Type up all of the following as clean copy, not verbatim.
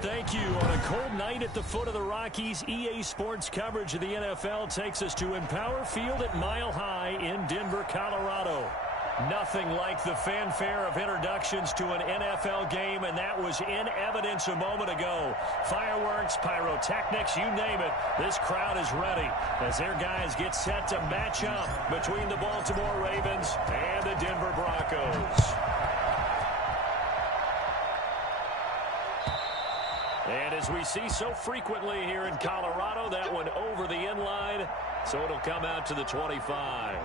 thank you. On a cold night at the foot of the Rockies, EA Sports coverage of the NFL takes us to Empower Field at Mile High in Denver, Colorado. Nothing like the fanfare of introductions to an NFL game, and that was in evidence a moment ago. Fireworks, pyrotechnics, you name it. This crowd is ready as their guys get set to match up between the Baltimore Ravens and the Denver Broncos. And as we see so frequently here in Colorado, that one over the end line, so it'll come out to the 25.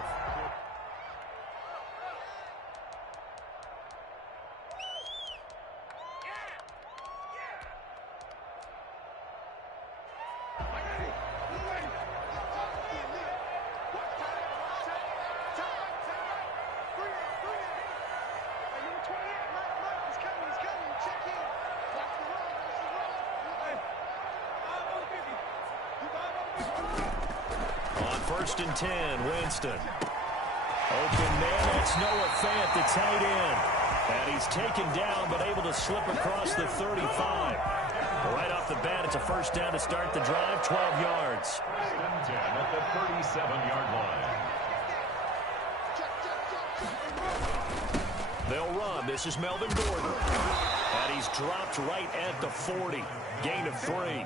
First and 10, Winston. Open man, that's Noah Fant, the tight end. And he's taken down, but able to slip across the 35. Right off the bat, it's a first down to start the drive, 12 yards. 10 at the 37-yard line. They'll run. This is Melvin Gordon. And he's dropped right at the 40. Gain of 3.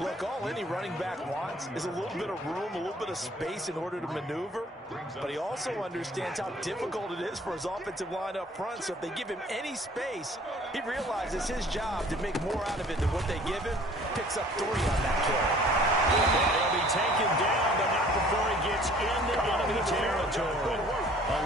Look, all any running back wants is a little bit of room, a little bit of space in order to maneuver. But he also understands how difficult it is for his offensive line up front. So if they give him any space, he realizes his job to make more out of it than what they give him. Picks up 3 on that carry. He'll be taken down, but not before he gets into enemy territory.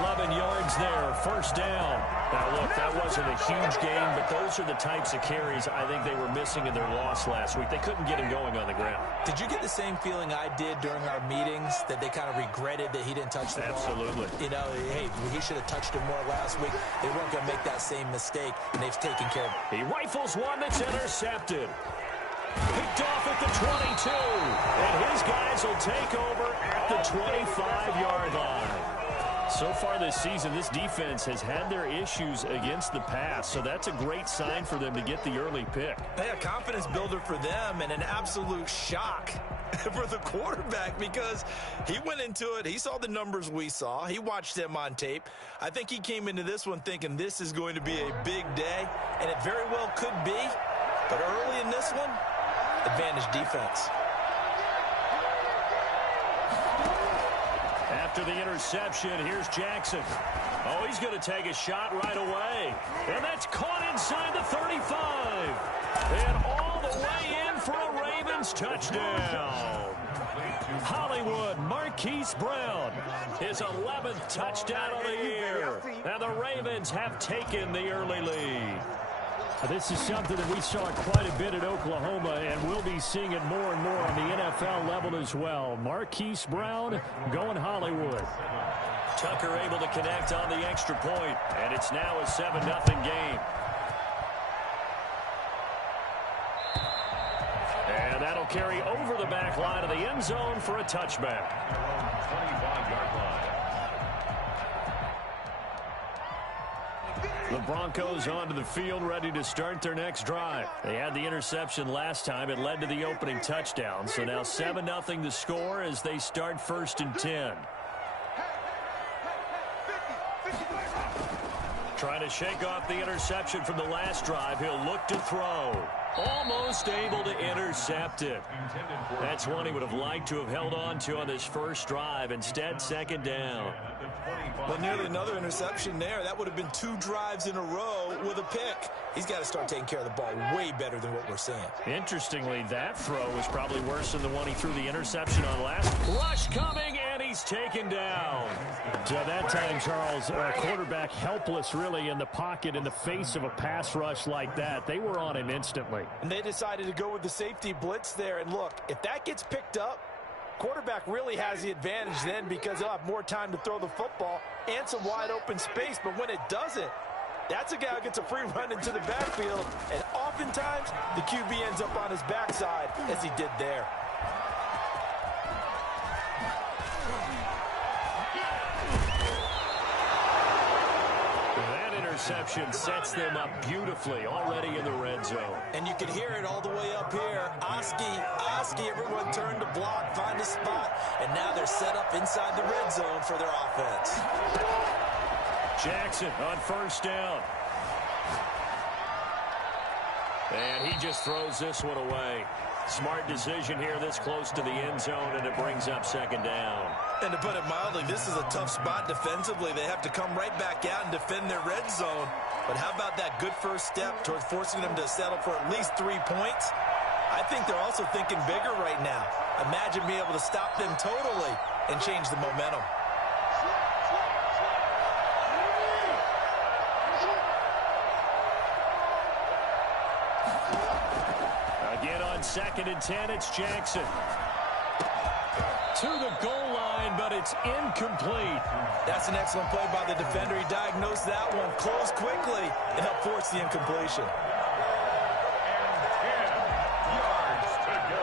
11 yards there, first down. Now, look, that wasn't a huge gain, but those are the types of carries I think they were missing in their loss last week. They couldn't get him going on the ground. Did you get the same feeling I did during our meetings, that they kind of regretted that he didn't touch the ball? Absolutely. You know, hey, he should have touched it more last week. They weren't going to make that same mistake, and they've taken care of it. He rifles one that's intercepted. Picked off at the 22, and his guys will take over at the 25-yard line. So far this season, this defense has had their issues against the pass, so that's a great sign for them to get the early pick. Hey, a confidence builder for them and an absolute shock for the quarterback, because he went into it, he saw the numbers we saw, he watched them on tape. I think he came into this one thinking this is going to be a big day, and it very well could be, but early in this one, advantage defense. After the interception, here's Jackson. Oh, he's going to take a shot right away. And that's caught inside the 35. And all the way in for a Ravens touchdown. Hollywood, Marquise Brown, his 11th touchdown of the year. And the Ravens have taken the early lead. This is something that we saw quite a bit at Oklahoma, and we'll be seeing it more and more on the NFL level as well. Marquise Brown going Hollywood. Tucker able to connect on the extra point, and it's now a 7-0 game. And that'll carry over the back line of the end zone for a touchback. 25-yard line. The Broncos onto the field, ready to start their next drive. They had the interception last time. It led to the opening touchdown. So now 7-0 the score as they start first and 10. Trying to shake off the interception from the last drive. He'll look to throw. Almost able to intercept it. That's one he would have liked to have held on to on this first drive. Instead, second down. Well, nearly another interception there. That would have been 2 drives in a row with a pick. He's got to start taking care of the ball way better than what we're seeing. Interestingly, that throw was probably worse than the one he threw the interception on last. Rush coming, and he's taken down. So that time, Charles, quarterback helpless really in the pocket in the face of a pass rush like that. They were on him instantly. And they decided to go with the safety blitz there. And look, if that gets picked up, quarterback really has the advantage then, because he'll have more time to throw the football and some wide open space. But when it doesn't, that's a guy who gets a free run into the backfield. And oftentimes, the QB ends up on his backside, as he did there. interception sets them up beautifully already in the red zone. And you can hear it all the way up here. Oski, everyone turn to block, find a spot, and now they're set up inside the red zone for their offense. Jackson on first down. And he just throws this one away. Smart decision here this close to the end zone, and it brings up second down. And to put it mildly, this is a tough spot defensively. They have to come right back out and defend their red zone. But how about that good first step towards forcing them to settle for at least 3 points? I think they're also thinking bigger right now. Imagine being able to stop them totally and change the momentum. Again on 2nd and 10, it's Jackson. To the goal line, but it's incomplete. That's an excellent play by the defender. He diagnosed that one, closed quickly, and helped force the incompletion. And 10 yards to go.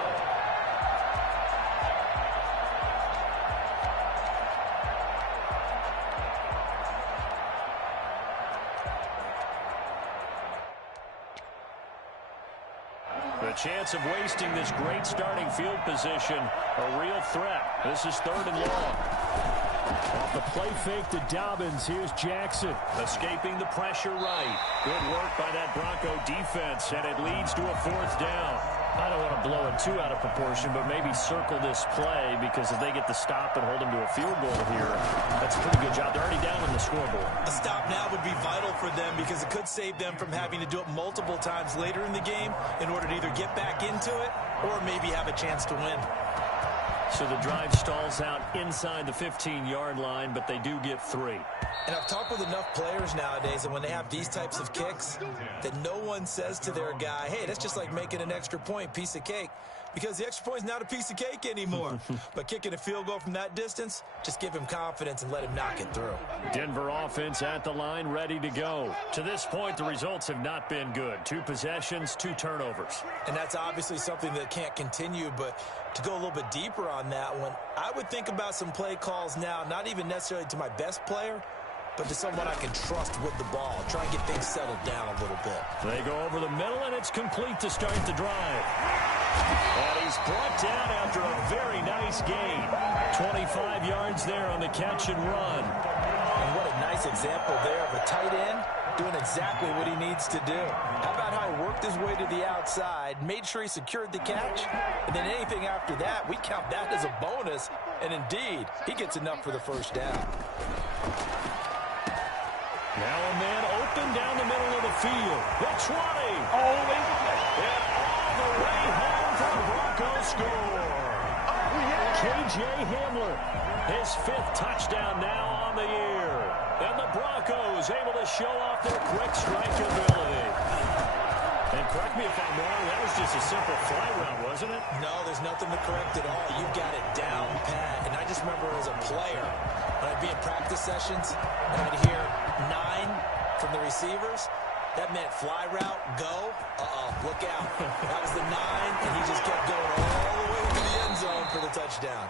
The chance of wasting this great starting field position, a real threat. This is 3rd and long. Off the play fake to Dobbins, here's Jackson. Escaping the pressure right. Good work by that Bronco defense, and it leads to a 4th down. I don't want to blow it too out of proportion, but maybe circle this play, because if they get the stop and hold them to a field goal here, that's a pretty good job. They're already down on the scoreboard. A stop now would be vital for them because it could save them from having to do it multiple times later in the game in order to either get back into it or maybe have a chance to win. So the drive stalls out inside the 15-yard line, but they do get 3. And I've talked with enough players nowadays, and when they have these types of kicks, that no one says to their guy, hey, that's just like making an extra point, piece of cake. Because the extra point is not a piece of cake anymore. But kicking a field goal from that distance, just give him confidence and let him knock it through. Denver offense at the line, ready to go. To this point, the results have not been good. 2 possessions, 2 turnovers. And that's obviously something that can't continue, but to go a little bit deeper on that one, I would think about some play calls now, not even necessarily to my best player, but to someone I can trust with the ball. Try and get things settled down a little bit. They go over the middle, and it's complete to start the drive. And he's brought down after a very nice gain. 25 yards there on the catch and run. And what a nice example there of a tight end doing exactly what he needs to do. How about how he worked his way to the outside, made sure he secured the catch, and then anything after that, we count that as a bonus. And indeed, he gets enough for the first down. Now a man open down the middle of the field. The 20. And all the way home for the Broncos score. K.J. Hamler, his 5th touchdown now on the year. And the Broncos able to show off their quick strike ability. And correct me if I'm wrong, that was just a simple fly route, wasn't it? No, there's nothing to correct at all. You've got it down pat. And I just remember as a player, when I'd be in practice sessions, and I'd hear 9 from the receivers, that meant fly route, go, look out. That was the 9, and he just kept going all the way to the end zone for the touchdown.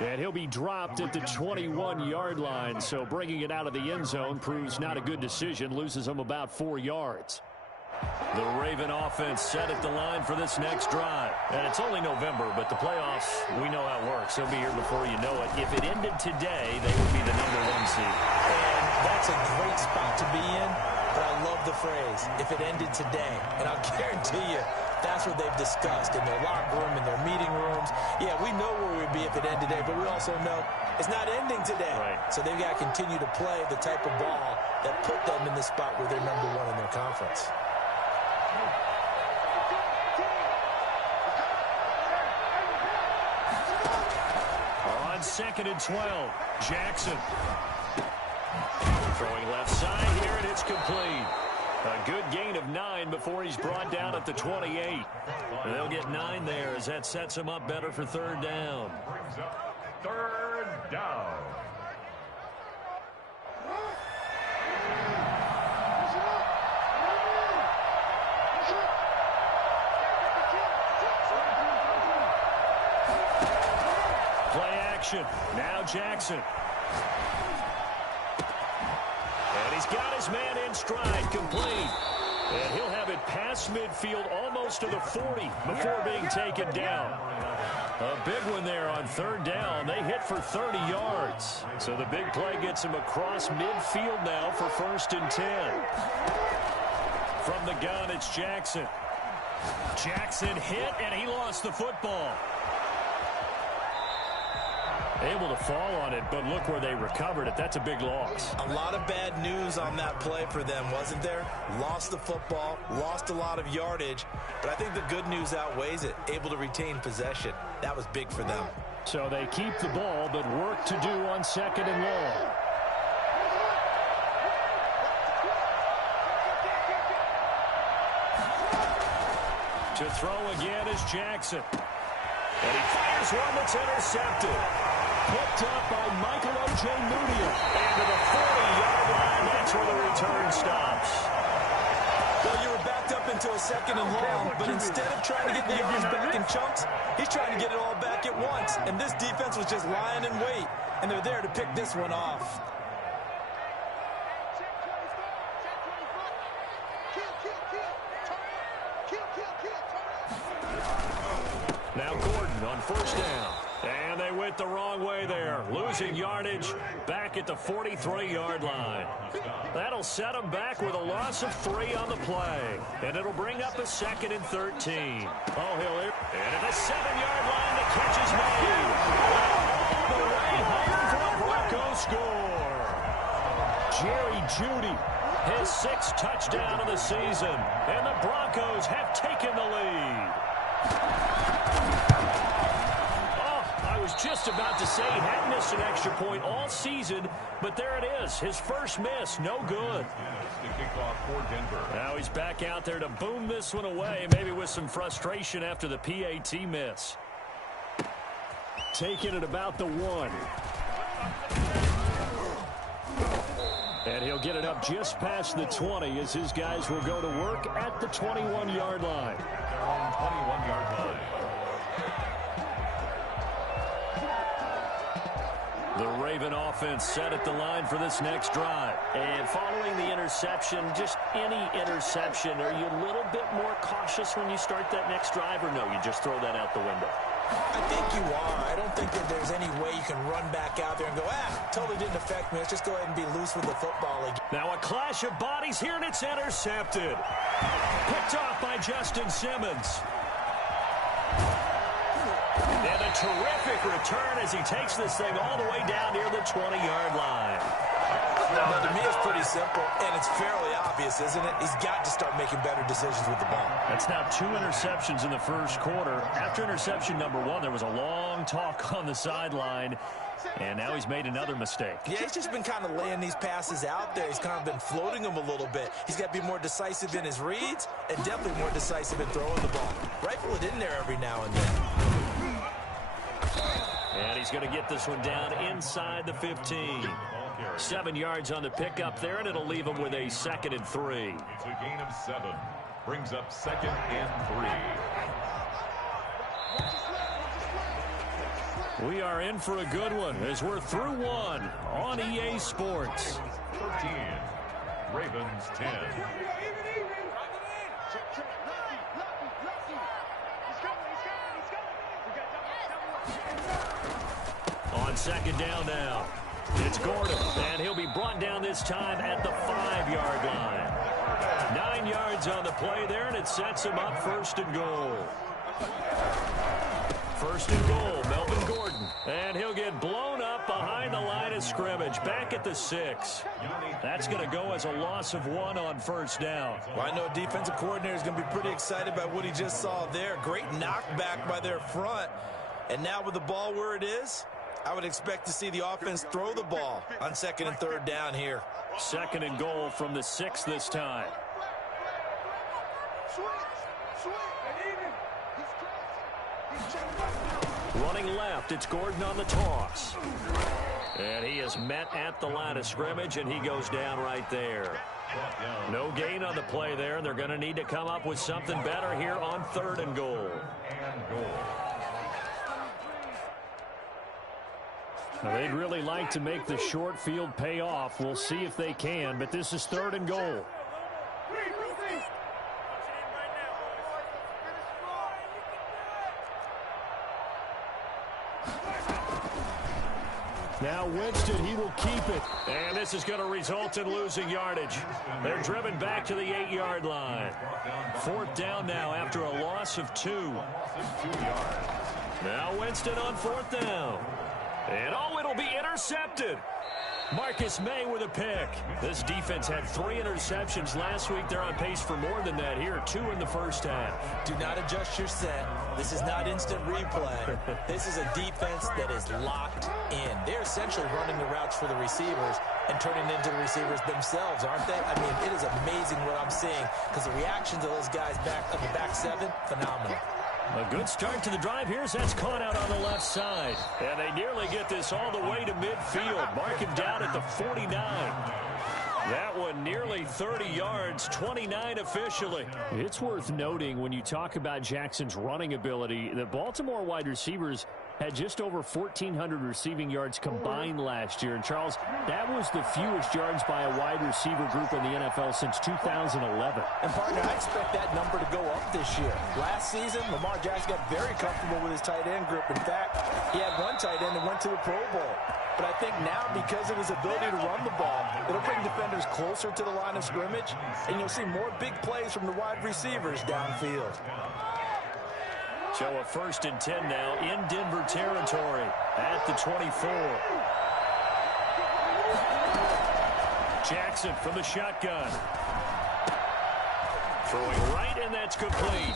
And he'll be dropped at the 21-yard line, so bringing it out of the end zone proves not a good decision, loses him about 4 yards. The Raven offense set at the line for this next drive. And it's only November, but the playoffs, we know how it works. They'll be here before you know it. If it ended today, they would be the #1 seed. And that's a great spot to be in, but I love the phrase, if it ended today. And I'll guarantee you, that's what they've discussed in their locker room, in their meeting rooms. Yeah, we know where we'd be if it ended today, but we also know it's not ending today. Right. So they've got to continue to play the type of ball that put them in the spot where they're #1 in their conference. On 2nd and 12, Jackson. Throwing left side here, and it's complete. A good gain of 9 before he's brought down at the 28. They'll get 9 there as that sets him up better for 3rd down. Brings up 3rd down. Play action. Now Jackson. And He's got his man in stride, complete. And he'll have it past midfield almost to the 40 before being taken down. A big one there on third down. They hit for 30 yards. So the big play gets him across midfield now for 1st and 10. From the gun, it's Jackson. Jackson hit, and he lost the football. Able to fall on it, but look where they recovered it. That's a big loss. A lot of bad news on that play for them, wasn't there? Lost the football, lost a lot of yardage, but I think the good news outweighs it. Able to retain possession. That was big for them. So they keep the ball, but work to do on 2nd and long. To throw again is Jackson. And he fires one that's intercepted. Picked up by Michael O.J. Mudia. And to the 40-yard line, that's where the return stops. Well, you were backed up into a 2nd and long, but instead of trying to get the yards back in chunks, he's trying to get it all back at once. And this defense was just lying in wait, and they're there to pick this one off. Now Gordon on 1st down. And they went the wrong way there. Losing yardage back at the 43-yard line. That'll set them back with a loss of 3 on the play. And it'll bring up a 2nd and 13. Oh, and at the 7-yard line, the catch is made. All the way home for the Broncos score. Jerry Jeudy, his 6th touchdown of the season. And the Broncos have taken the lead. Just about to say he hadn't missed an extra point all season, but there it is. His first miss, no good. Now he's back out there to boom this one away, maybe with some frustration after the PAT miss. Taking it about the 1. And he'll get it up just past the 20 as his guys will go to work at the 21-yard line. 21-yard line. The Raven offense set at the line for this next drive. And following the interception, just any interception, are you a little bit more cautious when you start that next drive, or no, you just throw that out the window? I think you are. I don't think that there's any way you can run back out there and go, totally didn't affect me. Let's just go ahead and be loose with the football again. Now a clash of bodies here, and it's intercepted. Picked off by Justin Simmons. And a terrific return as he takes this thing all the way down near the 20-yard line. Now, to me, it's pretty simple, and it's fairly obvious, isn't it? He's got to start making better decisions with the ball. That's now 2 interceptions in the first quarter. After interception number 1, there was a long talk on the sideline, and now he's made another mistake. Yeah, he's just been kind of laying these passes out there. He's kind of been floating them a little bit. He's got to be more decisive in his reads and definitely more decisive in throwing the ball. Rifle it in there every now and then. And he's going to get this one down inside the 15. 7 yards on the pickup there, and it'll leave him with a 2nd and 3. It's a gain of 7. Brings up 2nd and 3. We are in for a good one as we're through 1 on EA Sports. 13. Ravens 10. On 2nd down now, it's Gordon, and he'll be brought down this time at the 5-yard line. 9 yards on the play there, and it sets him up 1st and goal. 1st and goal, Melvin Gordon, and he'll get blown up behind the line of scrimmage, back at the 6. That's going to go as a loss of 1 on 1st down. Well, I know a defensive coordinator is going to be pretty excited by what he just saw there. Great knockback by their front, and now with the ball where it is, I would expect to see the offense throw the ball on 2nd and 3rd down here. 2nd and goal from the 6 this time. Running left, it's Gordon on the toss. And he is met at the line of scrimmage, and he goes down right there. No gain on the play there, and they're going to need to come up with something better here on 3rd and goal. Well, they'd really like to make the short field pay off. We'll see if they can, but this is 3rd and goal. Now Winston, he will keep it. And this is going to result in losing yardage. They're driven back to the 8-yard line. 4th down now after a loss of 2. Now Winston on 4th down. And it'll be intercepted. Marcus May with a pick. This defense had 3 interceptions last week. They're on pace for more than that here. 2 in the first half. Do not adjust your set. This is not instant replay. This is a defense that is locked in. They're essentially running the routes for the receivers and turning into the receivers themselves, aren't they? I mean, it is amazing what I'm seeing because the reactions of those guys back of the back 7, phenomenal. A good start to the drive here as that's caught out on the left side. And they nearly get this all the way to midfield. Mark him down at the 49. That one nearly 30 yards, 29 officially. It's worth noting when you talk about Jackson's running ability, the Baltimore wide receivers had just over 1,400 receiving yards combined last year. And, Charles, that was the fewest yards by a wide receiver group in the NFL since 2011. And, partner, I expect that number to go up this year. Last season, Lamar Jackson got very comfortable with his tight end group. In fact, he had one tight end that went to the Pro Bowl. But I think now, because of his ability to run the ball, it'll bring defenders closer to the line of scrimmage, and you'll see more big plays from the wide receivers downfield. So a 1st and 10 now in Denver territory at the 24. Jackson from the shotgun. Throwing right, and that's complete.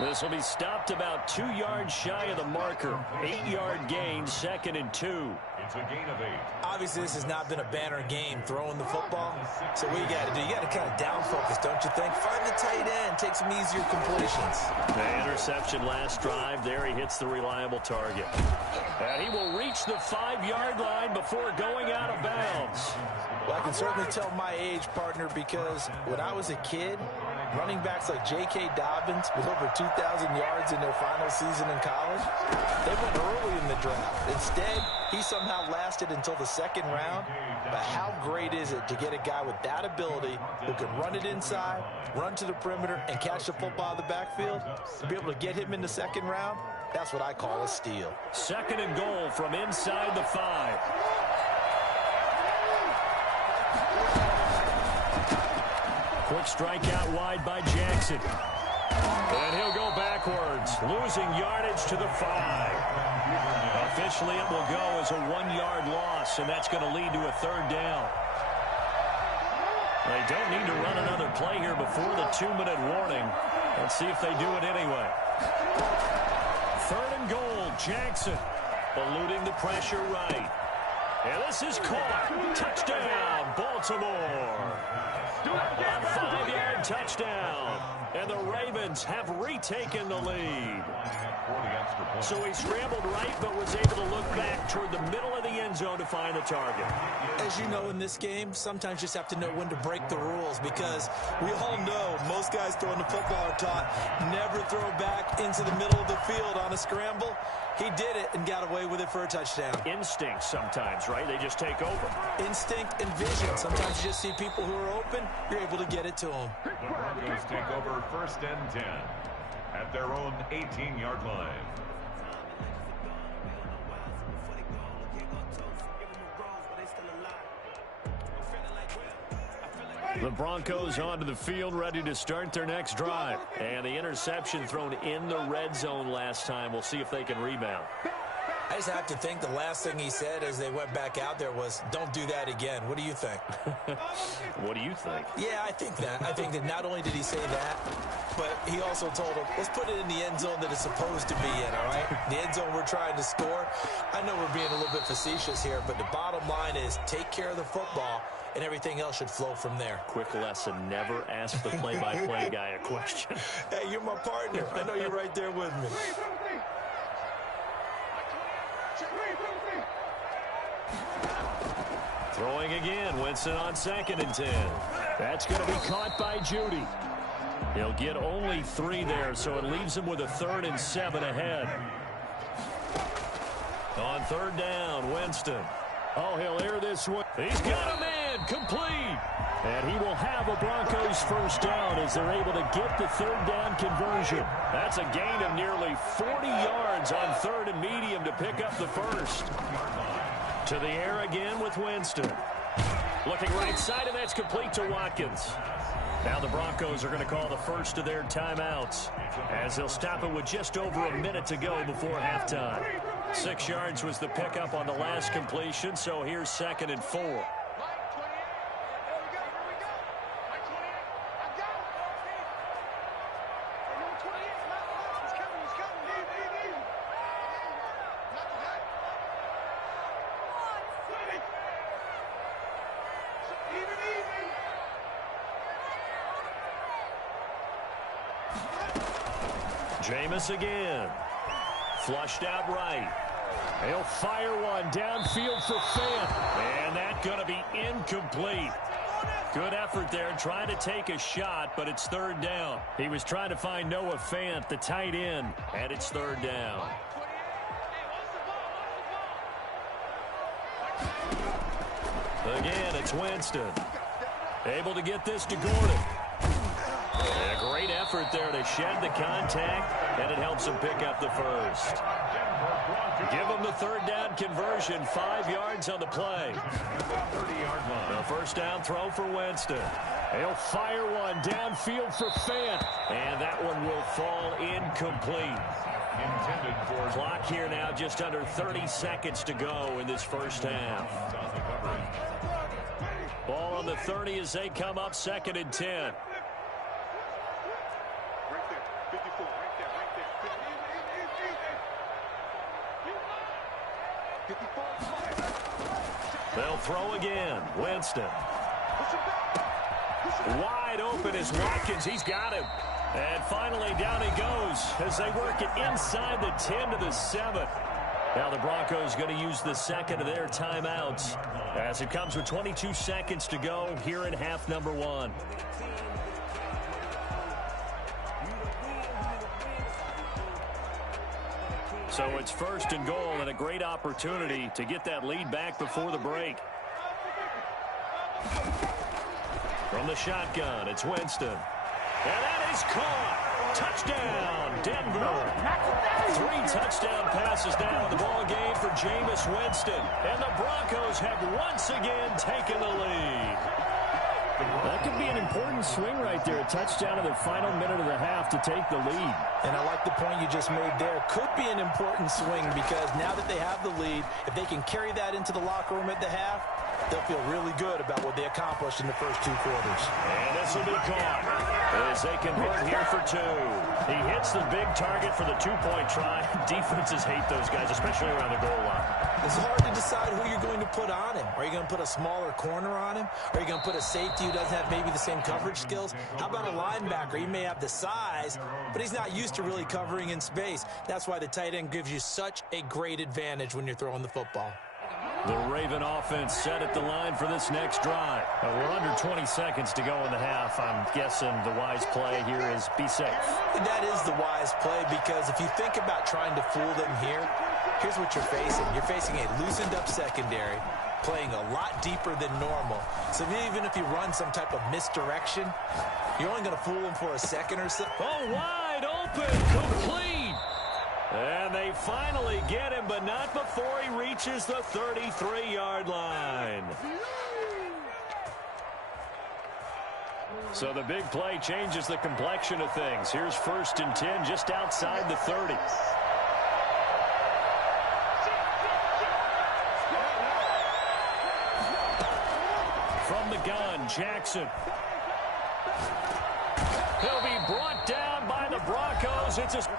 This will be stopped about 2 yards shy of the marker. 8-yard gain, 2nd and 2. It's a gain of 8. Obviously, this has not been a banner game throwing the football. So what you got to do, you got to kind of down focus, don't you think? Find the tight end, take some easier completions. The interception last drive. There he hits the reliable target. And he will reach the 5-yard line before going out of bounds. Well, I can certainly tell my age, partner, because when I was a kid, running backs like J.K. Dobbins with over 2,000 yards in their final season in college, they went early in the draft. Instead, he somehow lasted until the 2nd round. But how great is it to get a guy with that ability who can run it inside, run to the perimeter, and catch the football in the backfield? To be able to get him in the 2nd round, that's what I call a steal. 2nd and goal from inside the 5. Quick strike out wide by Jackson. And he'll go backwards, losing yardage to the 5. Officially, it will go as a 1-yard loss, and that's going to lead to a 3rd down. They don't need to run another play here before the 2-minute warning. Let's see if they do it anyway. 3rd and goal, Jackson eluding the pressure right. And this is caught. Touchdown, Baltimore. A 5-yard touchdown. And the Ravens have retaken the lead. So he scrambled right, but was able to look back toward the middle of the end zone to find the target. As you know, in this game, sometimes you just have to know when to break the rules, because we all know most guys throwing the football are taught never throw back into the middle of the field on a scramble. He did it and got away with it for a touchdown. Instinct sometimes, right? They just take over. Instinct and vision. Sometimes you just see people who are open, you're able to get it to them. The Broncos take over 1st and 10 at their own 18-yard line. The Broncos onto the field, ready to start their next drive. And the interception thrown in the red zone last time. We'll see if they can rebound. I just have to think the last thing he said as they went back out there was, don't do that again. What do you think? What do you think? Yeah, I think that. I think that not only did he say that, but he also told him, let's put it in the end zone that it's supposed to be in, all right? The end zone we're trying to score. I know we're being a little bit facetious here, but the bottom line is take care of the football, and everything else should flow from there. Quick lesson, never ask the play-by-play guy a question. Hey, you're my partner. I know you're right there with me. Throwing again, Winston on 2nd and 10. That's going to be caught by Judy. He'll get only 3 there, so it leaves him with a 3rd and 7 ahead. On third down, Winston. Oh, he'll air this one. He's got a man, complete. And he will have a Broncos first down as they're able to get the third down conversion. That's a gain of nearly 40 yards on third and medium to pick up the first. To the air again with Winston. Looking right side, and that's complete to Watkins. Now the Broncos are going to call the first of their timeouts as they'll stop it with just over a minute to go before halftime. 6 yards was the pickup on the last completion, so here's 2nd and 4. Jameis again. Flushed out right. He'll fire one downfield for Fant. And that's going to be incomplete. Good effort there trying to take a shot, but it's third down. He was trying to find Noah Fant, the tight end, and it's third down. Again, it's Winston. Able to get this to Gordon. And a great effort there to shed the contact, and it helps him pick up the first. Give him the third down conversion, 5 yards on the play. The first down throw for Winston. He'll fire one downfield for Fant, and that one will fall incomplete. Clock here now just under 30 seconds to go in this first half. Ball on the 30 as they come up, 2nd and 10. They'll throw again. Winston. Wide open is Watkins. He's got him. And finally down he goes as they work it inside the 10 to the 7. Now the Broncos going to use the second of their timeouts as it comes with 22 seconds to go here in half number 1. So it's 1st and goal and a great opportunity to get that lead back before the break. From the shotgun, it's Winston. And that is caught. Touchdown, Denver. 3 touchdown passes now in the ball game for Jameis Winston. And the Broncos have once again taken the lead. That could be an important swing right there. A touchdown in the final minute of the half to take the lead. And I like the point you just made there. Could be an important swing because now that they have the lead, if they can carry that into the locker room at the half, they'll feel really good about what they accomplished in the first 2 quarters. And this will be caught as they convert here for 2. He hits the big target for the 2-point try. Defenses hate those guys, especially around the goal line. It's hard to decide who you're going to put on him. Are you going to put a smaller corner on him? Are you going to put a safety who doesn't have maybe the same coverage skills? How about a linebacker? He may have the size, but he's not used to really covering in space. That's why the tight end gives you such a great advantage when you're throwing the football. The Raven offense set at the line for this next drive. We're under 20 seconds to go in the half. I'm guessing the wise play here is be safe. That is the wise play because if you think about trying to fool them here, here's what you're facing. You're facing a loosened up secondary, playing a lot deeper than normal. So even if you run some type of misdirection, you're only going to fool them for a second or so. Oh, wide open, complete. And they finally get him, but not before he reaches the 33-yard line. So the big play changes the complexion of things. Here's 1st and 10 just outside the 30. From the gun, Jackson. He'll be brought down by the Broncos. It's a...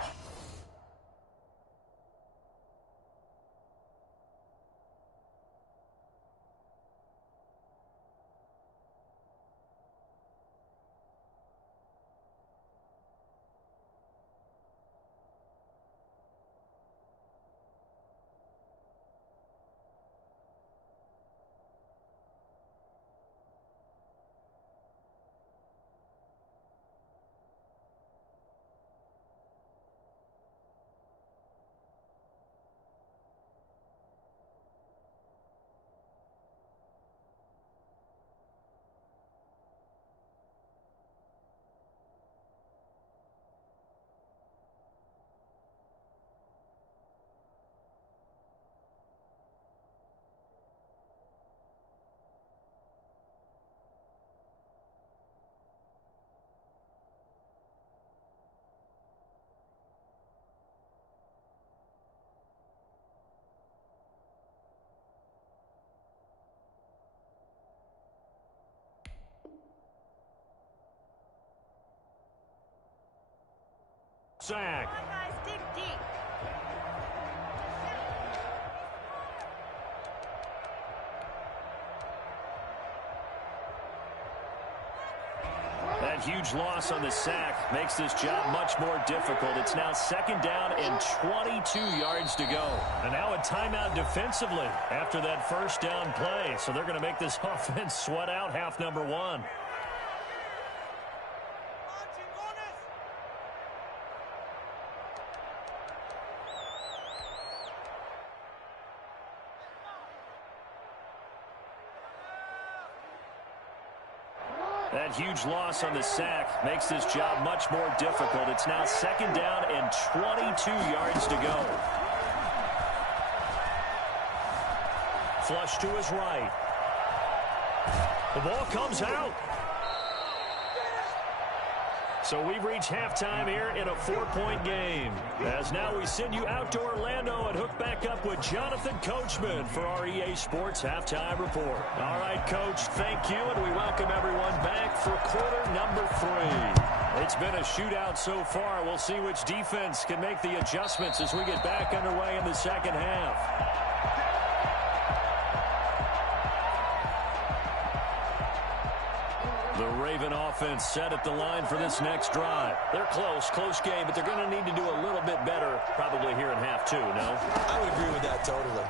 sack. Dig deep. That huge loss on the sack makes this job much more difficult. It's now 2nd down and 22 yards to go. And now a timeout defensively after that 1st down play. So they're going to make this offense sweat out half number 1. That huge loss on the sack makes this job much more difficult. It's now 2nd down and 22 yards to go. Flush to his right. The ball comes out. So we've reached halftime here in a 4-point game. As now we send you out to Orlando and hook back up with Jonathan Coachman for our EA Sports Halftime Report. All right, Coach, thank you, and we welcome everyone back for quarter number 3. It's been a shootout so far. We'll see which defense can make the adjustments as we get back underway in the second half. The Raven offense set at the line for this next drive. They're close game, but they're going to need to do a little bit better probably here in half 2, no? I would agree with that totally.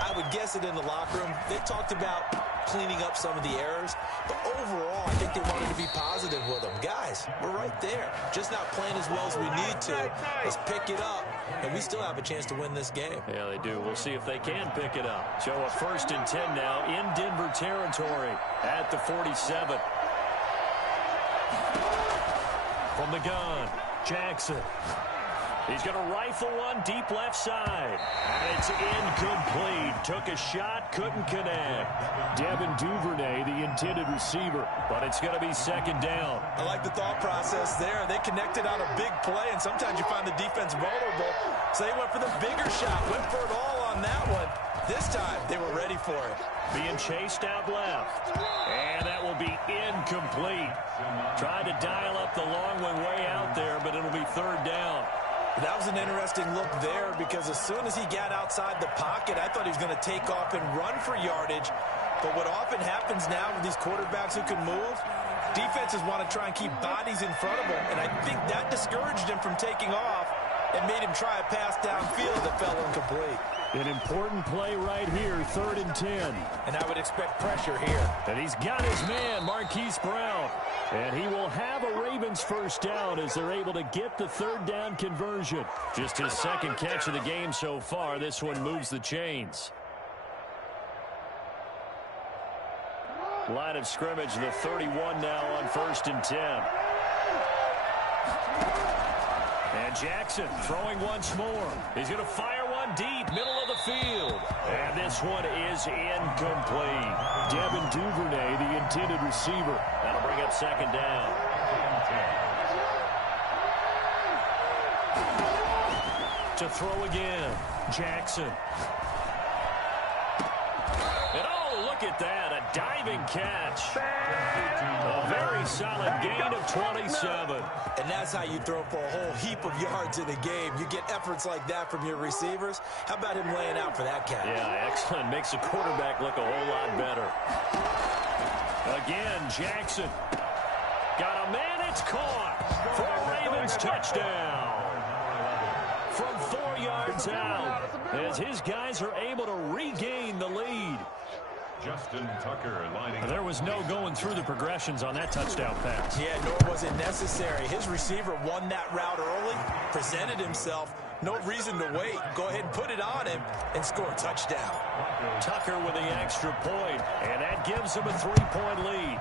I would guess it in the locker room. They talked about cleaning up some of the errors, but overall, I think they wanted to be positive with them. Guys, we're right there. Just not playing as well as we need to. Let's pick it up, and we still have a chance to win this game. Yeah, they do. We'll see if they can pick it up. So a 1st and 10 now in Denver territory at the 47. From the gun, Jackson. He's going to rifle one deep left side. And it's incomplete. Took a shot, couldn't connect. Devin Duvernay, the intended receiver. But it's going to be 2nd down. I like the thought process there. They connected on a big play, and sometimes you find the defense vulnerable. So they went for the bigger shot, went for it all on that one. This time, they were ready for it. Being chased out left. And that will be incomplete. Trying to dial up the long one way out there, but it'll be 3rd down. That was an interesting look there because as soon as he got outside the pocket, I thought he was going to take off and run for yardage. But what often happens now with these quarterbacks who can move, defenses want to try and keep bodies in front of them. And I think that discouraged him from taking off and made him try a pass downfield that fell incomplete. An important play right here, 3rd and 10. And I would expect pressure here. And he's got his man, Marquise Brown. And he will have a Ravens 1st down as they're able to get the 3rd down conversion. Just his 2nd catch of the game so far. This one moves the chains. Line of scrimmage, the 31 now on 1st and 10. And Jackson throwing once more. He's going to fire one deep, middle of the field. And this one is incomplete. Devin Duvernay, the intended receiver. That'll bring up 2nd down. To throw again, Jackson. And oh, look at that, a diving catch. A very solid gain of 27. And that's how you throw for a whole heap of yards in a game. You get efforts like that from your receivers. How about him laying out for that catch? Yeah, excellent. Makes the quarterback look a whole lot better. Again, Jackson. Got a man, it's caught for a Ravens touchdown. From 4 yards out, as his guys are able to regain the lead. Justin Tucker lining up. There was no going through the progressions on that touchdown pass. Yeah, nor was it necessary. His receiver won that route early, presented himself. No reason to wait. Go ahead and put it on him and score a touchdown. Tucker with the extra point, and that gives him a 3-point lead.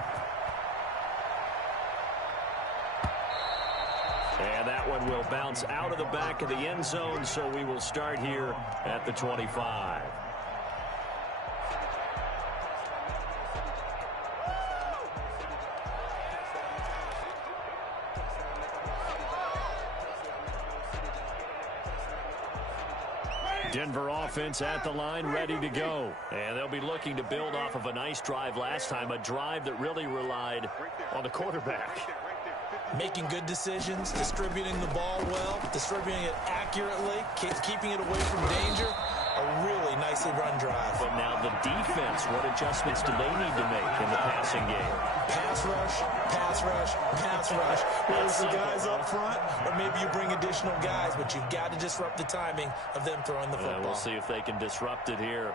And that one will bounce out of the back of the end zone, so we will start here at the 25. Denver offense at the line, ready to go. And they'll be looking to build off of a nice drive last time, a drive that really relied on the quarterback. Making good decisions, distributing the ball well, distributing it accurately, keeping it away from danger. A really nicely run drive. But now the defense, what adjustments do they need to make in the passing game? Pass rush, pass rush, pass rush. Whether it's the guys up front or maybe you bring additional guys, but you've got to disrupt the timing of them throwing the football. We'll see if they can disrupt it here.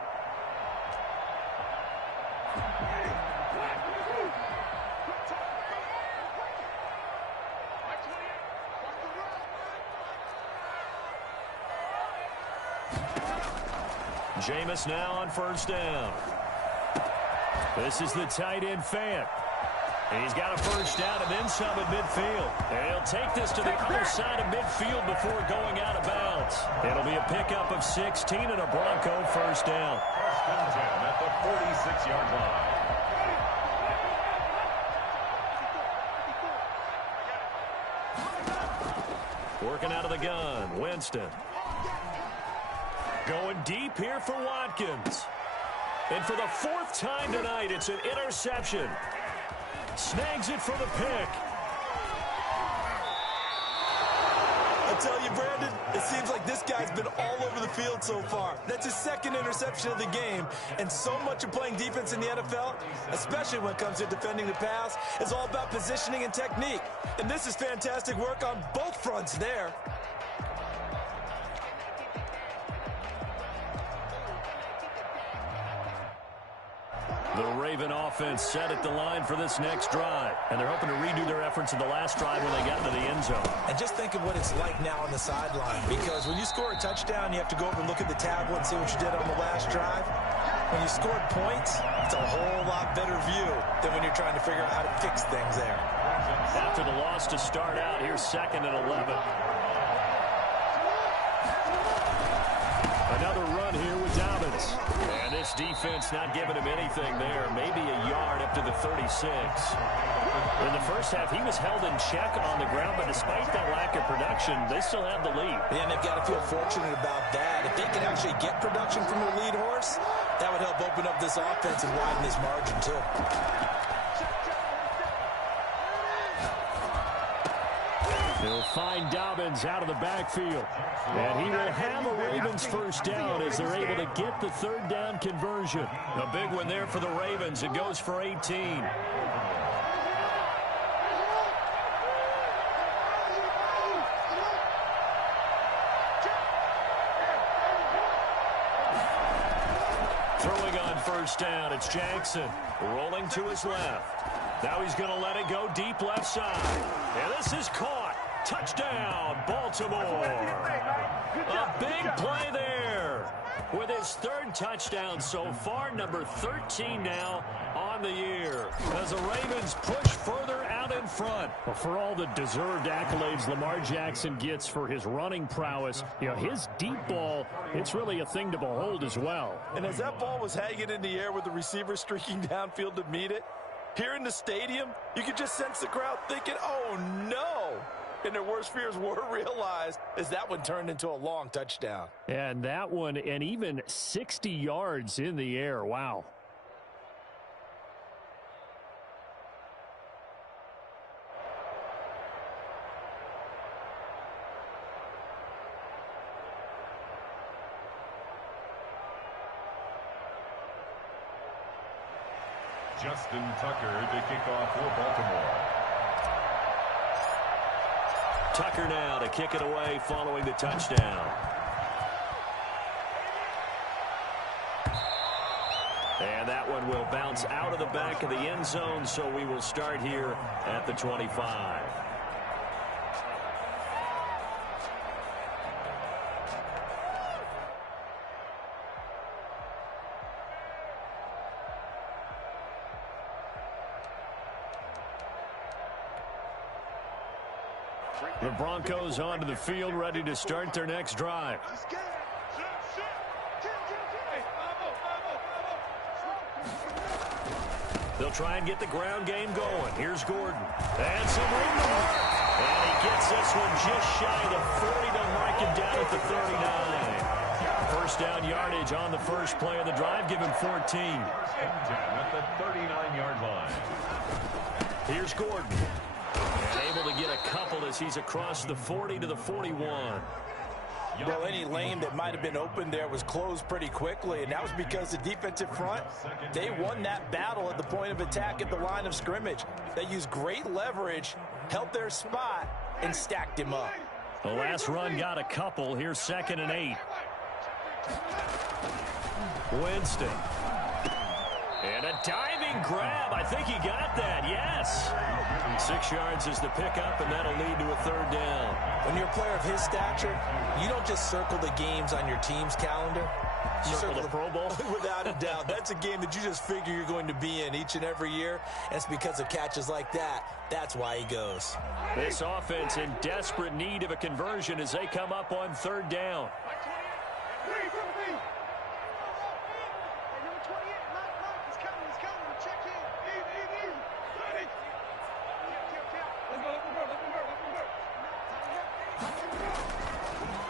Jameis now on first down. This is the tight end Fant. And he's got a first down and then some at midfield. And he'll take this to the other side of midfield before going out of bounds. It'll be a pickup of 16 and a Bronco first down. First and 10 at the 46-yard line. Working out of the gun, Winston. Going deep here for Watkins. And for the fourth time tonight, it's an interception. Snags it for the pick. I tell you, Brandon, it seems like this guy's been all over the field so far. That's his second interception of the game. And so much of playing defense in the NFL, especially when it comes to defending the pass, is all about positioning and technique. And this is fantastic work on both fronts there. The Raven offense set at the line for this next drive. And they're hoping to redo their efforts in the last drive when they got into the end zone. And just think of what it's like now on the sideline. Because when you score a touchdown, you have to go over and look at the tablet and see what you did on the last drive. When you scored points, it's a whole lot better view than when you're trying to figure out how to fix things there. After the loss to start out, here's 2nd and 11. Another run here with Dobbins. And this defense not giving him anything there. Maybe a yard up to the 36. In the first half, he was held in check on the ground, but despite that lack of production, they still have the lead. And they've got to feel fortunate about that. If they can actually get production from their lead horse, that would help open up this offense and widen this margin, too. He'll find Dobbins out of the backfield. And he will have a Ravens first down as they're able to get the third down conversion. A big one there for the Ravens. It goes for 18. Throwing on first down, it's Jackson. Rolling to his left. Now he's going to let it go deep left side. And this is caught. Touchdown, Baltimore. A big play there with his third touchdown so far, number 13 now on the year, as the Ravens push further out in front. Well, for all the deserved accolades Lamar Jackson gets for his running prowess, you know, his deep ball, it's really a thing to behold as well. And as that ball was hanging in the air with the receiver streaking downfield to meet it, here in the stadium, you could just sense the crowd thinking, oh, no. And their worst fears were realized as that one turned into a long touchdown. And that one, and even 60 yards in the air. Wow. Justin Tucker to kick off for Baltimore. Tucker now to kick it away following the touchdown. And that one will bounce out of the back of the end zone, so we will start here at the 25. The Broncos onto the field, ready to start their next drive. They'll try and get the ground game going. Here's Gordon. And some room to work. And he gets this one just shy of the 40. They'll mark him down at the 39. First down yardage on the first play of the drive. Give him 14. First and 10 at the 39-yard line. Here's Gordon. And Able to get a couple as he's across the 40 to the 41. Well, any lane that might have been open there was closed pretty quickly, and that was because the defensive front, they won that battle at the point of attack at the line of scrimmage. They used great leverage, held their spot, and stacked him up. The last run got a couple. Here's 2nd and 8. Winston. And a diving grab. I think he got that. Yes. 6 yards is the pickup, and that'll lead to a 3rd down. When you're a player of his stature, you don't just circle the games on your team's calendar. You circle the Pro Bowl? Without a doubt. That's a game that you just figure you're going to be in each and every year. And it's because of catches like that. That's why he goes. This offense in desperate need of a conversion as they come up on 3rd down.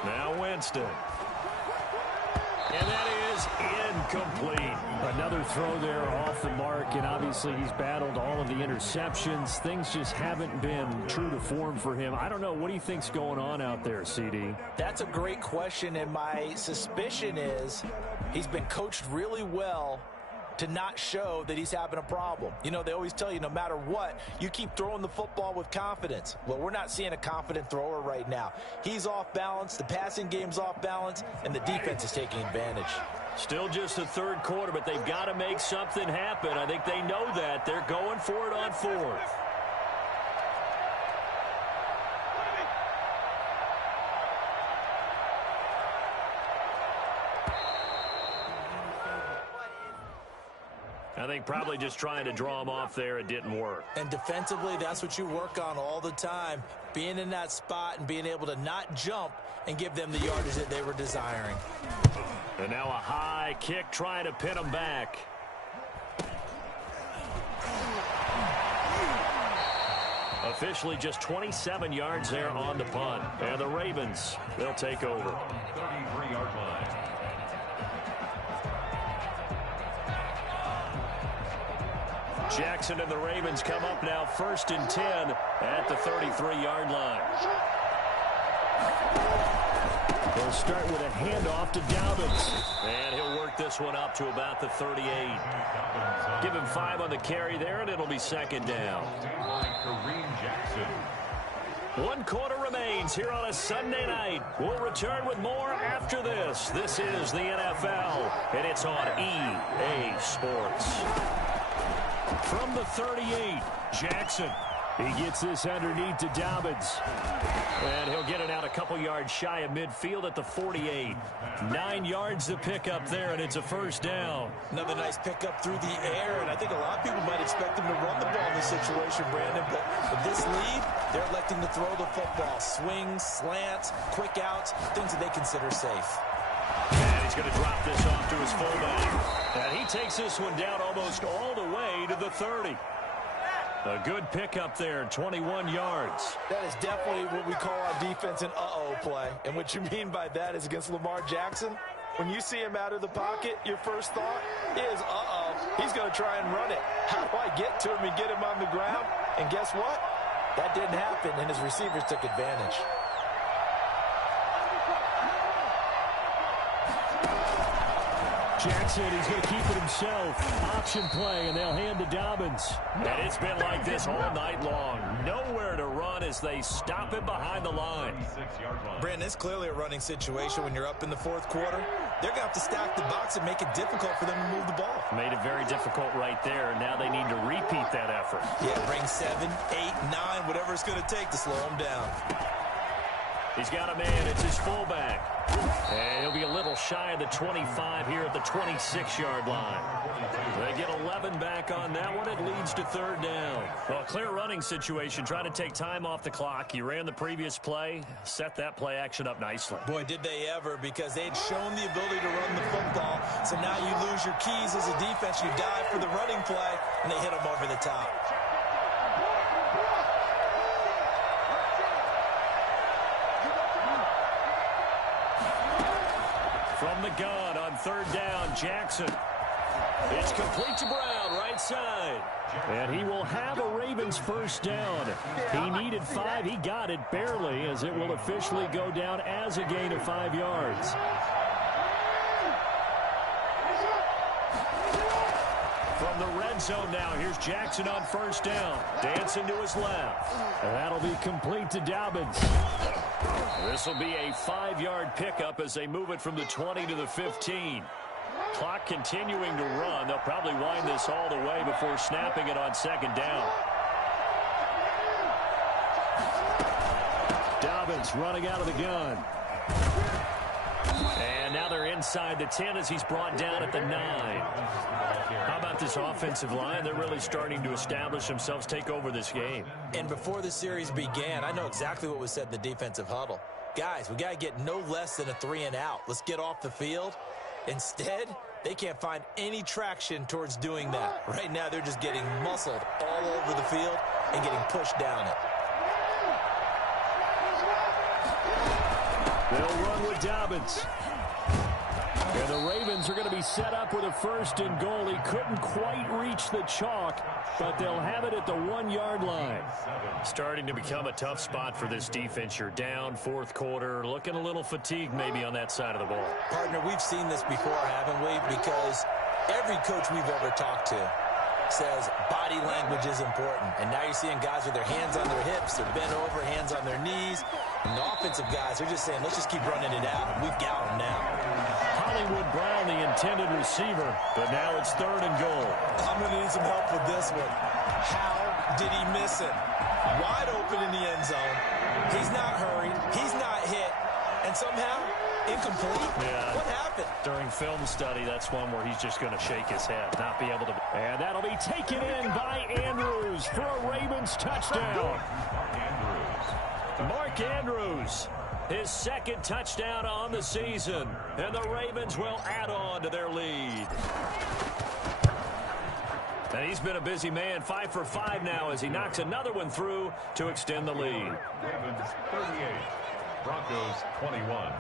Now Winston. And that is incomplete. Another throw there off the mark, and obviously he's battled all of the interceptions. Things just haven't been true to form for him. I don't know. What do you think's going on out there, CD? That's a great question, and my suspicion is he's been coached really well to not show that he's having a problem. You know, they always tell you no matter what, you keep throwing the football with confidence. Well, we're not seeing a confident thrower right now. He's off balance, the passing game's off balance, and the defense is taking advantage. Still just the 3rd quarter, but they've got to make something happen. I think they know that. They're going for it on 4th. I think probably just trying to draw him off there. It didn't work. And defensively, that's what you work on all the time. Being in that spot and being able to not jump and give them the yardage that they were desiring. And now a high kick trying to pin him back. Officially just 27 yards there on the punt. And the Ravens, they'll take over. 33-yard line. Jackson and the Ravens come up now 1st and 10 at the 33-yard line. They'll start with a handoff to Dobbins. And he'll work this one up to about the 38. Give him 5 on the carry there, and it'll be 2nd down. 1 quarter remains here on a Sunday night. We'll return with more after this. This is the NFL, and it's on EA Sports. From the 38, Jackson. He gets this underneath to Dobbins. And he'll get it out a couple yards shy of midfield at the 48. 9 yards to pick up there, and it's a 1st down. Another nice pickup through the air, and I think a lot of people might expect him to run the ball in this situation, Brandon. But with this lead, they're electing to throw the football. Swings, slants, quick outs, things that they consider safe. And he's going to drop this off to his fullback. And he takes this one down almost all the way to the 30. A good pickup there, 21 yards. That is definitely what we call our defense an uh-oh play. And what you mean by that is against Lamar Jackson, when you see him out of the pocket, your first thought is, uh-oh, he's going to try and run it. How do I get to him and get him on the ground? And guess what? That didn't happen, and his receivers took advantage. Jackson, he's going to keep it himself. Option play, and they'll hand to Dobbins. And it's been like this all night long. Nowhere to run as they stop him behind the line. Brandon, it's clearly a running situation when you're up in the 4th quarter. They're going to have to stack the box and make it difficult for them to move the ball. Made it very difficult right there, and now they need to repeat that effort. Yeah, bring 7, 8, 9, whatever it's going to take to slow them down. He's got a man. It's his fullback. And he'll be a little shy of the 25 here at the 26-yard line. They get 11 back on that one. It leads to 3rd down. Well, a clear running situation. Trying to take time off the clock. He ran the previous play. Set that play action up nicely. Boy, did they ever, because they had shown the ability to run the football. So now you lose your keys as a defense. You dive for the running play, and they hit them over the top. From the gun on 3rd down, Jackson. It's complete to Brown, right side. And he will have a Ravens first down. He needed 5. He got it barely, as it will officially go down as a gain of 5 yards. From the red zone now, here's Jackson on first down. Dancing to his left. And that'll be complete to Dobbins. This will be a 5-yard pickup as they move it from the 20 to the 15. Clock continuing to run. They'll probably wind this all the way before snapping it on second down. Dobbins running out of the gun. And now they're inside the 10 as he's brought down at the 9. How about this offensive line? They're really starting to establish themselves, take over this game. And before the series began, I know exactly what was said in the defensive huddle. Guys, we got to get no less than a 3-and-out. Let's get off the field. Instead, they can't find any traction towards doing that. Right now, they're just getting muscled all over the field and getting pushed down it. They'll run with Dobbins. And the Ravens are going to be set up with a 1st and goal. He couldn't quite reach the chalk, but they'll have it at the 1-yard line. Starting to become a tough spot for this defense. You're down, 4th quarter, looking a little fatigued maybe on that side of the ball. Partner, we've seen this before, haven't we? Because every coach we've ever talked to says body language is important. And now you're seeing guys with their hands on their hips, they're bent over, hands on their knees. And the offensive guys, they're just saying, let's just keep running it out. We've got them now. Hollywood Brown, the intended receiver, but now it's 3rd and goal. I'm going to need some help with this one. How did he miss it? Wide open in the end zone. He's not hurried. He's not hit. And somehow, incomplete? Yeah. What happened? During film study, that's one where he's just going to shake his head, not be able to. And that'll be taken in by Andrews for a Ravens touchdown. Mark Andrews, his 2nd touchdown on the season, and the Ravens will add on to their lead. And he's been a busy man, 5 for 5 now as he knocks another one through to extend the lead. Ravens 38, Broncos 21.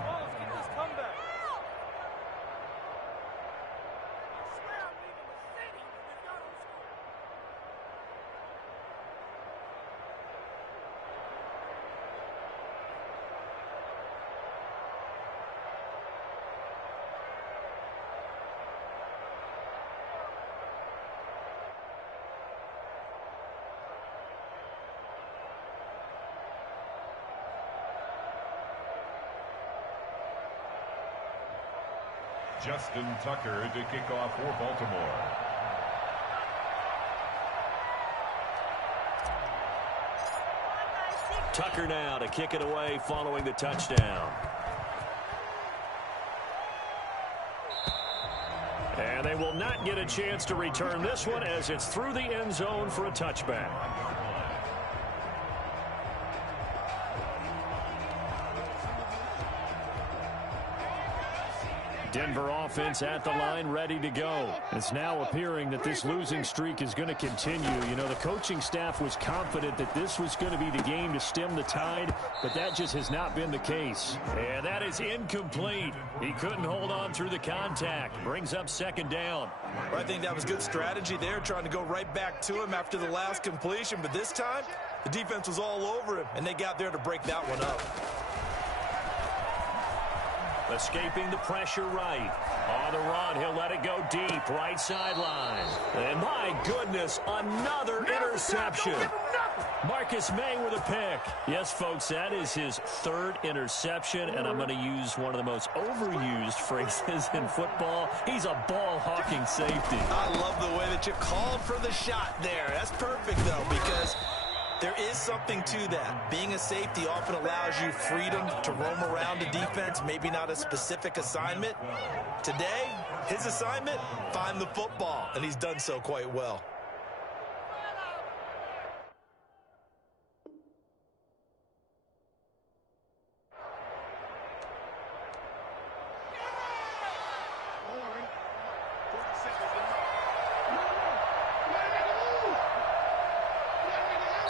Justin Tucker to kick off for Baltimore. Tucker now to kick it away following the touchdown. And they will not get a chance to return this one as it's through the end zone for a touchback. Denver offense at the line, ready to go. It's now appearing that this losing streak is going to continue. You know, the coaching staff was confident that this was going to be the game to stem the tide, but that just has not been the case. And that is incomplete. He couldn't hold on through the contact. Brings up 2nd down. Well, I think that was good strategy there, trying to go right back to him after the last completion. But this time, the defense was all over him, and they got there to break that one up. Escaping the pressure right. On the run, he'll let it go deep. Right sideline. And my goodness, another interception. Marcus May with a pick. Yes, folks, that is his 3rd interception, and I'm going to use one of the most overused phrases in football. He's a ball-hawking safety. I love the way that you called for the shot there. That's perfect, though, because there is something to that. Being a safety often allows you freedom to roam around the defense, maybe not a specific assignment. Today, his assignment, find the football, and he's done so quite well.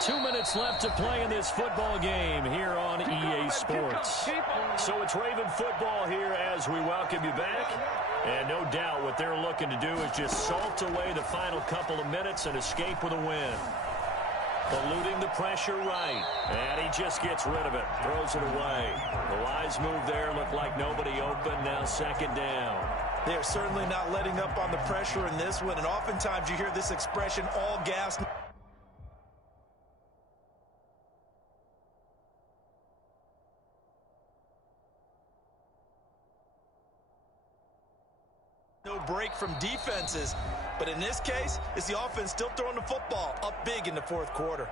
2 minutes left to play in this football game here on EA Sports. So it's Raven football here as we welcome you back. And no doubt what they're looking to do is just salt away the final couple of minutes and escape with a win. Eluding the pressure right. And he just gets rid of it. Throws it away. The wise move there. Looked like nobody open. Now second down. They're certainly not letting up on the pressure in this one. And oftentimes you hear this expression, all gas. No break from defenses. But in this case, it's the offense still throwing the football up big in the fourth quarter.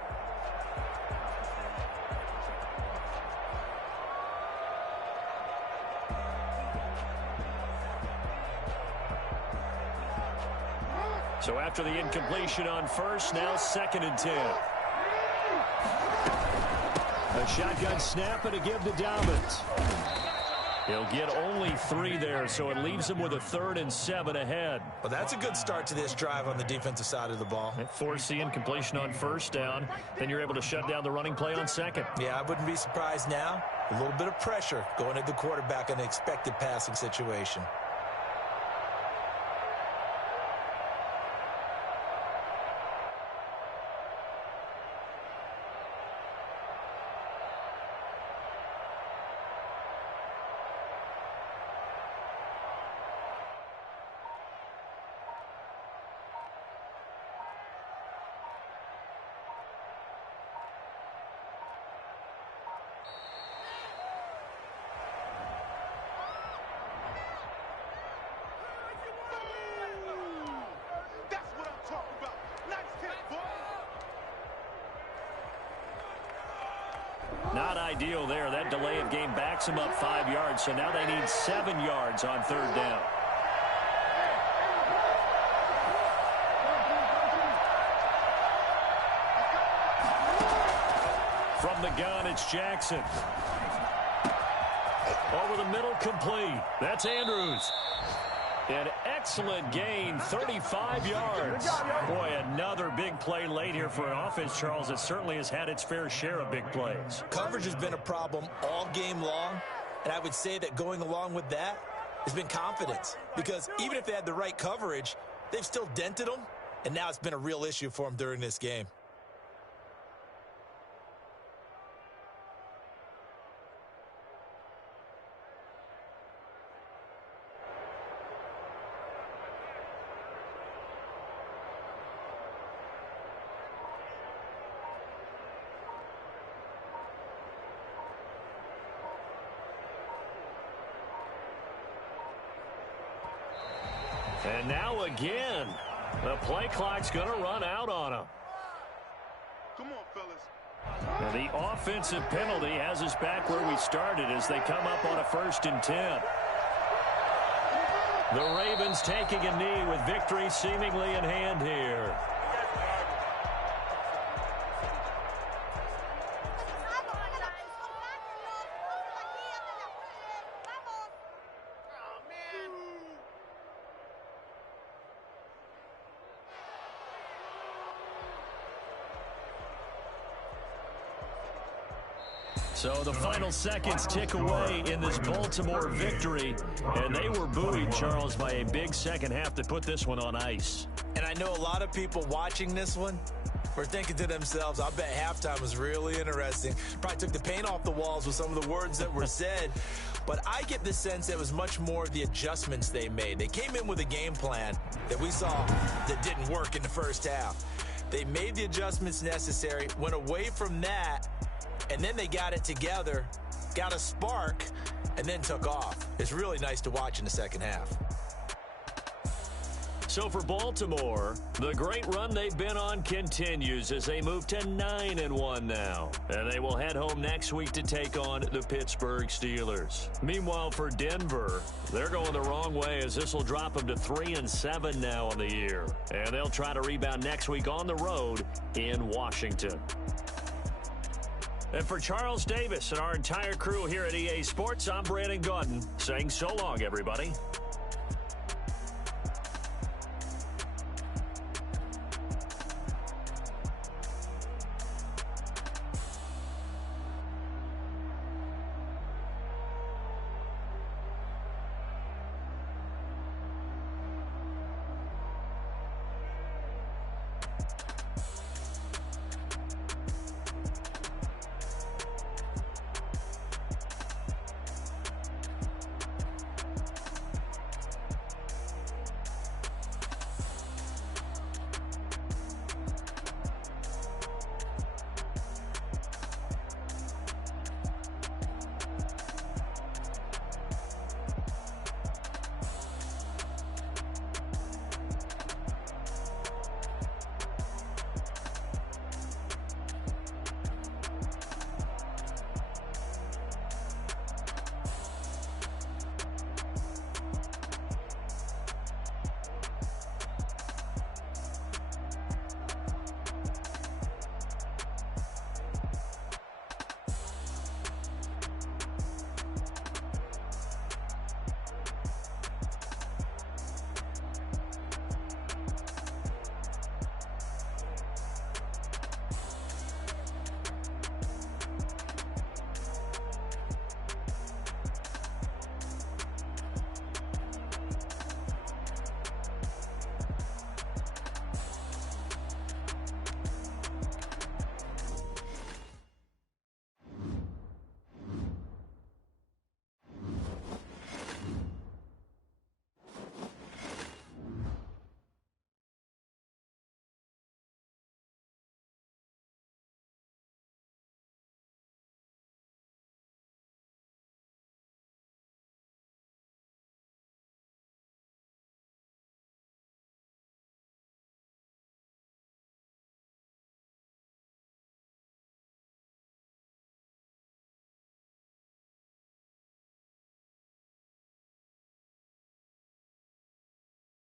So after the incompletion on first, now second and 10. A shotgun snap and a give to Dobbins. He'll get only 3 there, so it leaves him with a 3rd and 7 ahead. Well, that's a good start to this drive on the defensive side of the ball. Force the incompletion on first down. Then you're able to shut down the running play on second. Yeah, I wouldn't be surprised now. A little bit of pressure going at the quarterback in an expected passing situation. Not ideal there. That delay of game backs him up 5 yards, so now they need 7 yards on third down. From the gun, it's Jackson. Over the middle, complete. That's Andrews. An excellent gain, 35 yards. Boy, another big play late here for an offense, Charles, that certainly has had its fair share of big plays. Coverage has been a problem all game long, and I would say that going along with that has been confidence. Because even if they had the right coverage, they've still dented them, and now it's been a real issue for them during this game. And now again, the play clock's going to run out on him. Come on, fellas. And the offensive penalty has us back where we started as they come up on a 1st and 10. The Ravens taking a knee with victory seemingly in hand here. So the final seconds tick away in this Baltimore victory, and they were buoyed, Charles, by a big second half that put this one on ice. And I know a lot of people watching this one were thinking to themselves, I bet halftime was really interesting. Probably took the paint off the walls with some of the words that were said. But I get the sense it was much more of the adjustments they made. They came in with a game plan that we saw that didn't work in the first half. They made the adjustments necessary, went away from that, and then they got it together, got a spark, and then took off. It's really nice to watch in the second half. So for Baltimore, the great run they've been on continues as they move to 9-1 now. And they will head home next week to take on the Pittsburgh Steelers. Meanwhile, for Denver, they're going the wrong way as this will drop them to 3-7 now on the year. And they'll try to rebound next week on the road in Washington. And for Charles Davis and our entire crew here at EA Sports, I'm Brandon Gaudin saying so long, everybody.